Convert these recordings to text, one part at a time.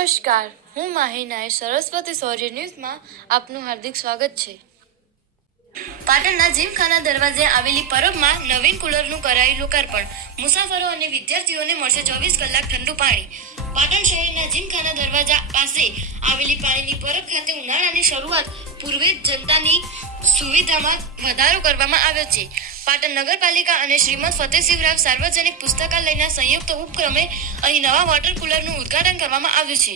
નમસ્કાર, હું માહિનાએ સરસ્વતી સૌર્ય ન્યૂઝમાં આપનું હાર્દિક સ્વાગત છે. પાટણના જીમખાના દરવાજે આવેલી પરબમાં નવીન કુલરનું કરાયું લોકાર્પણ. મુસાફરો અને વિદ્યાર્થીઓને મળશે ચોવીસ કલાક ઠંડુ પાણી. પાટણ શહેરના જીમખાના દરવાજા પાસે આવેલી પાણીની પરબ ખાતે ઉનાળાની શરૂઆત પૂર્વે જનતાની સુવિધામાં વધારો કરવામાં આવ્યો છે. પાટણ નગરપાલિકા અને શ્રીમદ ફતેહસિંહરાવ સાર્વજનિક પુસ્તકાલયના સંયુક્ત ઉપક્રમે અહીં નવા વોટર કુલરનું ઉદ્ઘાટન કરવામાં આવ્યું છે.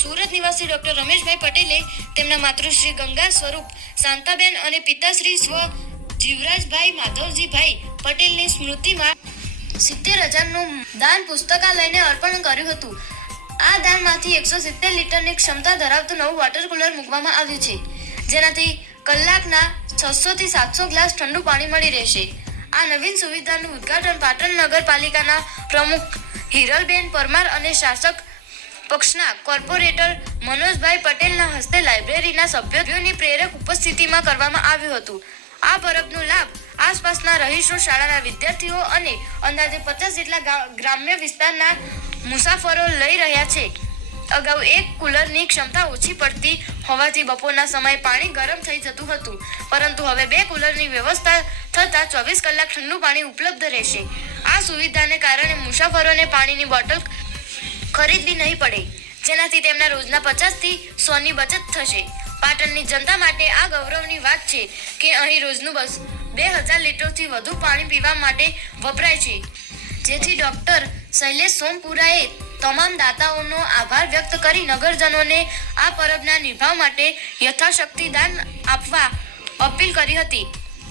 સુરત નિવાસી ડોક્ટર રમેશભાઈ પટેલે તેમના માતૃશ્રી ગંગા સ્વરૂપ, શાંતાબેન અને પિતાશ્રી સ્વ જીવરાજભાઈ માધવજીભાઈ પટેલની સ્મૃતિમાં સિત્તેર હજારનું દાન પુસ્તકાલયને અર્પણ કર્યું હતું. આ દાનમાંથી એકસો સિત્તેર લીટરની ક્ષમતા ધરાવતું નવું વોટર કુલર મૂકવામાં આવ્યું છે. જેનાથી કલાકના છસો થી સાતસો ગ્લાસ ઠંડુ પાણી મળી રહેશે. આ નવીન સુવિધાનું ઉદ્ઘાટન પાટણ નગરપાલિકાના પ્રમુખ હિરલબેન પરમાર અને શાસક પક્ષના કોર્પોરેટર મનોજભાઈ પટેલના હસ્તે લાઇબ્રેરીના સભ્યોની પ્રેરક ઉપસ્થિતિમાં કરવામાં આવ્યું હતું. આ પરબનો લાભ આસપાસના રહીશો, શાળાના વિદ્યાર્થીઓ અને અંદાજે પચાસ જેટલા ગ્રામ્ય વિસ્તારના મુસાફરો લઈ રહ્યા છે. અગાઉ એક કુલરની ક્ષમતા ઓછી પડતી હોવાથી બપોરના સમયે પાણી ગરમ થઈ જતું હતું. પરંતુ હવે બે કુલરની વ્યવસ્થા થતાં ચોવીસ કલાક ઠંડુ પાણી ઉપલબ્ધ રહેશે. આ સુવિધાને કારણે મુસાફરોને પાણીની બોટલ ખરીદવી નહીં પડે. જેનાથી તેમના રોજના પચાસથી સોની બચત થશે. પાટણની જનતા માટે આ ગૌરવની વાત છે કે અહીં રોજનું બસ બે હજાર લીટરથી વધુ પાણી પીવા માટે વપરાય છે. જેથી ડૉક્ટર શૈલેષ સોમપુરાએ તમામ દાતાઓનો આભાર વ્યક્ત કરી નગરજનોને આ પરબના નિભાવ માટે યથાશક્તિ દાન આપવા અપીલ કરી હતી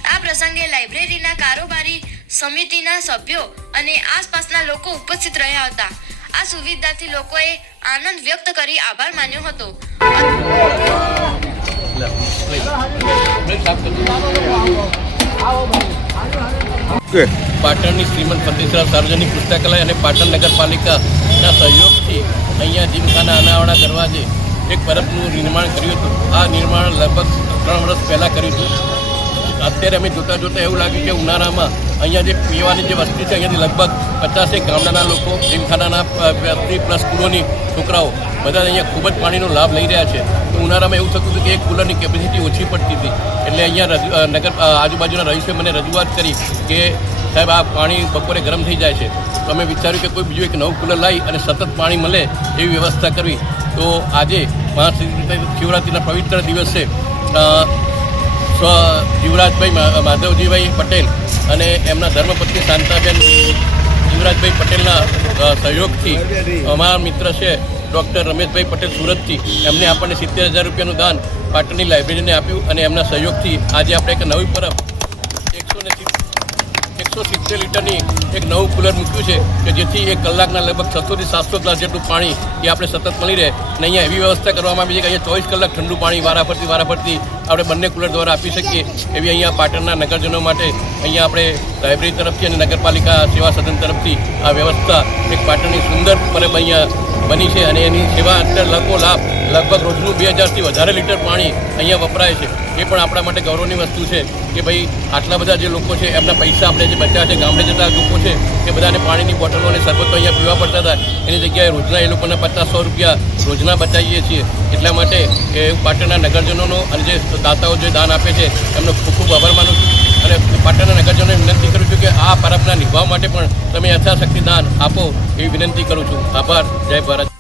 આ પ્રસંગે લાઇબ્રેરીના કારોબારી સમિતિના સભ્યો અને આસપાસના લોકો ઉપસ્થિત રહ્યા હતા આ સુવિધાથી લોકોએ આનંદ વ્યક્ત કરી આભાર માન્યો હતો કે પાટણની શ્રીમંત ફતેસરાવ સાર્વજનિક પુસ્તકાલય અને પાટણ નગરપાલિકાના સહયોગથી અહીંયા જીમખાના અનાવાડા દરવાજે એક પરબનું નિર્માણ કર્યું હતું. આ નિર્માણ લગભગ ત્રણ વર્ષ પહેલાં કર્યું હતું. અત્યારે અમે જોતાં જોતાં એવું લાગ્યું કે ઉનાળામાં અહીંયા જે પીવાની જે વસ્તી છે, અહીંયાથી લગભગ પચાસેક ગામડાના લોકો, જીમખાનાના વ્યક્તિ પ્લસ સ્કૂલોની છોકરાઓ બધા અહીંયા ખૂબ જ પાણીનો લાભ લઈ રહ્યા છે. તો ઉનાળામાં એવું થતું હતું કે એક કુલરની કેપેસિટી ઓછી પડતી હતી. એટલે અહીંયા નગર આજુબાજુના રહીશોએ મને રજૂઆત કરી કે, સાહેબ, આ પાણી બપોરે ગરમ થઈ જાય છે. તો અમે વિચાર્યું કે કોઈ બીજું એક નવું કુલર લાવી અને સતત પાણી મળે એવી વ્યવસ્થા કરવી. તો આજે મહાશિવરાત્રિના પવિત્ર દિવસે શિવરાજભાઈ માધવજીભાઈ પટેલ અને એમના ધર્મપત્ની શાંતાબેન યુવરાજભાઈ પટેલના સહયોગથી અમારા મિત્ર છે ડૉક્ટર રમેશભાઈ પટેલ સુરતથી એમને આપણને સિત્તેર હજાર રૂપિયાનું દાન પાટણની લાઇબ્રેરીને આપ્યું અને એમના સહયોગથી આજે આપણે એક નવી પરબ એકસો ને એકસો સિત્તેર લીટરની એક નવું કુલર મૂક્યું છે કે જેથી એક કલાકના લગભગ છસોથી સાતસો ગ્લાસ જેટલું પાણી એ આપણે સતત મળી રહે. અને અહીંયા એવી વ્યવસ્થા કરવામાં આવી છે કે અહીંયા ચોવીસ કલાક ઠંડુ પાણી વારાફરતી વારાફરતી આપણે બંને કુલર દ્વારા આપી શકીએ એવી અહીંયા પાટણના નગરજનો માટે અહીંયા આપણે લાઇબ્રેરી તરફથી અને નગરપાલિકા સેવા સદન તરફથી આ વ્યવસ્થા એક પાટણની સુંદર પરબ અહીંયા બની છે અને એની સેવા અંતર લખો લાભ લગભગ રોજનું બે હજારથી વધારે લીટર પાણી અહીંયા વપરાય છે. એ પણ આપણા માટે ગૌરવની વસ્તુ છે કે ભાઈ આટલા બધા જે લોકો છે, એમના પૈસા આપણે જે બચ્યા છે, ગામડે જતા લોકો છે, એ બધાને પાણીની બોટલો અને સરબતો અહીંયા પીવા પડતા હતા. એની જગ્યાએ રોજના એ લોકોને પચાસ સો રૂપિયા રોજના બચાવીએ છીએ. એટલા માટે એ પાટણના નગરજનોનો અને જે દાતાઓ જે દાન આપે છે, એમનો ખૂબ ખૂબ આભાર માનું છું. અને પાટણના નગરજનોને વિનંતી કરું છું કે આ પરબના નિભાવ માટે પણ તમે યથાશક્તિ દાન આપો એવી વિનંતી કરું છું. આભાર. જય ભારત.